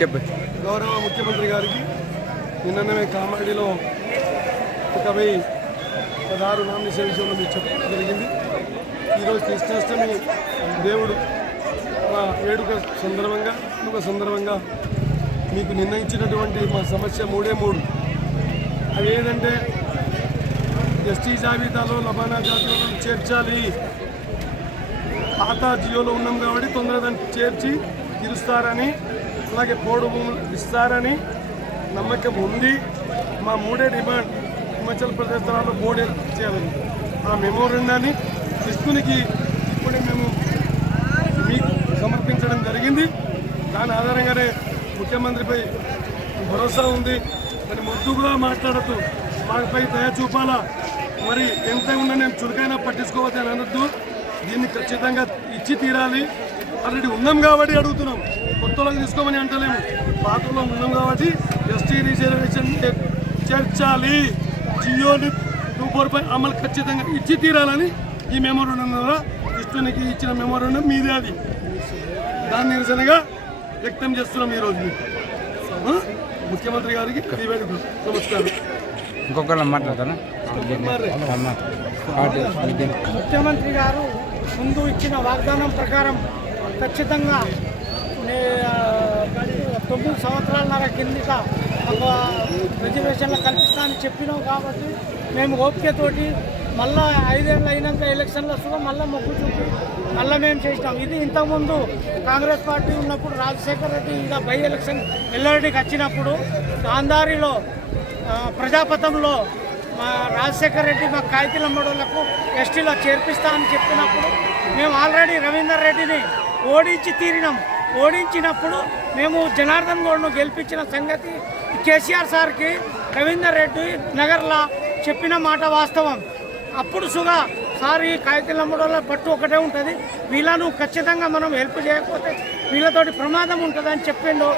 చెప్పు. గౌరవ ముఖ్యమంత్రి గారికి నిన్ననే కామారెడ్డిలో 1016 నామినేషన్ విషయంలో మీకు చెప్పడం జరిగింది. ఈరోజు కృష్ణాష్టమి దేవుడు వేడుక సందర్భంగా మీకు నిర్ణయించినటువంటి మా సమస్య 3 అవి ఏంటంటే ఎస్టీ జాబితాలో లబానా జాబితాలో చేర్చాలి. పాత జియోలో ఉన్నాం కాబట్టి తొందరగా దాన్ని చేర్చి తీరుస్తారని, అలాగే పోడు భూములు ఇస్తారని నమ్మకం ఉంది. మా 3 డిమాండ్ హిమాచల్ ప్రదేశ్ తరాల్లో బోర్డు చేయాలని ఆ మెమోరండాన్ని కృష్ణునికి ఇప్పుడే మేము మీకు సమర్పించడం జరిగింది. దాని ఆధారంగానే ముఖ్యమంత్రిపై భరోసా ఉంది. మరి ముద్దుగా మాట్లాడుతూ మాపై దయ చూపాలా. మరి ఎంత ఉన్నా నేను చురుకైనా పట్టించుకోవద్దు అని అనొద్దు. దీన్ని ఖచ్చితంగా ఇచ్చి తీరాలి. ఆల్రెడీ ఉన్నాం కాబట్టి అడుగుతున్నాం, కొత్తలోకి తీసుకోమని అంటలేము. పాతలో ఉన్నాం కాబట్టి ఎస్టీ రిజర్వేషన్ చేర్చాలి, జియోని 245 అమలు ఖచ్చితంగా ఇచ్చి తీరాలని ఈ మెమోరండం ద్వారా కృష్ణునికి ఇచ్చిన మెమోరండం మీదే. అది దాన్ని నిరసనగా వ్యక్తం చేస్తున్నాం ఈరోజు ముఖ్యమంత్రి గారికి. నమస్కారం. ఇంకొకరు మాట్లాడతాను. ముఖ్యమంత్రి గారు ముందు ఇచ్చిన వాగ్దానం ప్రకారం ఖచ్చితంగా 9 సంవత్సరాలన్నర కిందట ఒక రిజర్వేషన్లు కల్పిస్తానని చెప్పినాం కాబట్టి మేము ఓపికతోటి మళ్ళా 5 ఏళ్ళు అయినాక ఎలక్షన్లు వస్తుందో మళ్ళీ మొగ్గు చూపి మళ్ళీ మేము చేసినాం. ఇది ఇంతకుముందు కాంగ్రెస్ పార్టీ ఉన్నప్పుడు రాజశేఖర రెడ్డి ఇలా బై ఎలక్షన్ ఎల్లారెడ్డికి వచ్చినప్పుడు గాంధారిలో ప్రజాపథంలో మా రాజశేఖర రెడ్డి మా కాగితలమ్మడోళ్లకు ఎస్టీలో చేర్పిస్తా అని చెప్పినప్పుడు మేము ఆల్రెడీ రవీందర్ రెడ్డిని ఓడించి తీరినాం. ఓడించినప్పుడు మేము జనార్దన్ గౌడ్ను గెలిపించిన సంగతి కేసీఆర్ సార్కి రవీందర్ రెడ్డి నగర్లో చెప్పిన మాట వాస్తవం. అప్పుడు సుగా సార్ ఈ కాగితలమ్మడోళ్ళ పట్టు ఒకటే ఉంటుంది, వీళ్ళను ఖచ్చితంగా మనం హెల్ప్ చేయకపోతే వీళ్ళతోటి ప్రమాదం ఉంటుందని చెప్పిండు.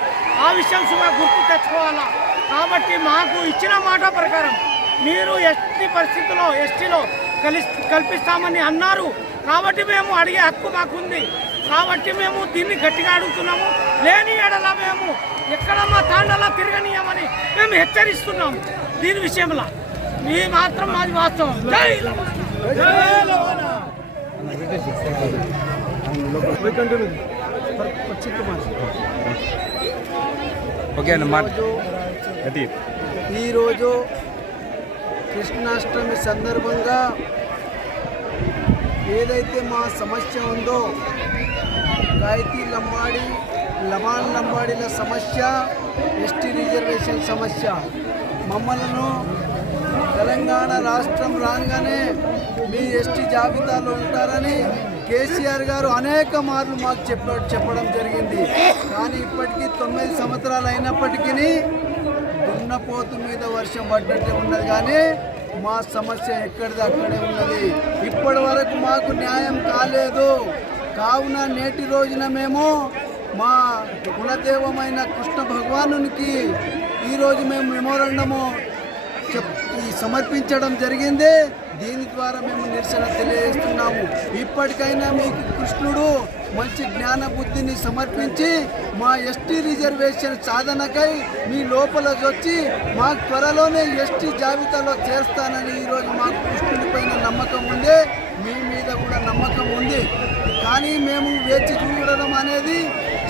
ఆ విషయం సుగా గుర్తు తెచ్చుకోవాలా. కాబట్టి మాకు ఇచ్చిన మాట ప్రకారం మీరు ఎస్టీ పరిస్థితుల్లో ఎస్టీలో కల్పిస్తామని అన్నారు కాబట్టి మేము అడిగే హక్కు మాకుంది. కాబట్టి మేము దీన్ని గట్టిగా అడుగుతున్నాము. లేని ఎడల మేము ఎక్కడ మా తాండలా తిరగనీయమని మేము హెచ్చరిస్తున్నాము. దీని విషయంలో మీ మాత్రం మాది వాస్తవం. ఈరోజు కృష్ణాష్టమి సందర్భంగా ఏదైతే మా సమస్య ఉందో గాయత్రి లంబాడి లమాన్ లంబాడీల సమస్య, ఎస్టీ రిజర్వేషన్ సమస్య, మమ్మల్ని తెలంగాణ రాష్ట్రం రాగానే మీ ఎస్టీ జాబితాలో ఉంటారని కేసీఆర్ గారు అనేక మార్లు మాకు చెప్పడం జరిగింది. కానీ ఇప్పటికీ 9 సంవత్సరాలు అయినప్పటికీ దున్నపోతు మీద వర్షం పడ్డట్టే ఉన్నది. కానీ మా సమస్య ఎక్కడిది అక్కడే ఉన్నది. ఇప్పటి వరకు మాకు న్యాయం కాలేదు. కావున నేటి రోజున మేము మా కులదేవమైన కృష్ణ భగవానునికి ఈరోజు మేము మెమోరండము సమర్పించడం జరిగింది. దీని ద్వారా మేము నిరసన తెలియజేస్తున్నాము. ఇప్పటికైనా మీకు కృష్ణుడు మంచి జ్ఞాన బుద్ధిని సమర్పించి మా ఎస్టీ రిజర్వేషన్ సాధనకై మీ లోపల వచ్చి మాకు త్వరలోనే ఎస్టీ జాబితాలో చేస్తానని ఈరోజు మాకు కృష్ణుడి పైన నమ్మకం ఉంది, మీ మీద కూడా నమ్మకం ఉంది. కానీ మేము వేచి చూడడం అనేది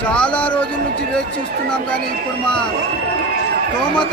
చాలా రోజుల నుంచి వేచి చూస్తున్నాం. కానీ ఇప్పుడు మా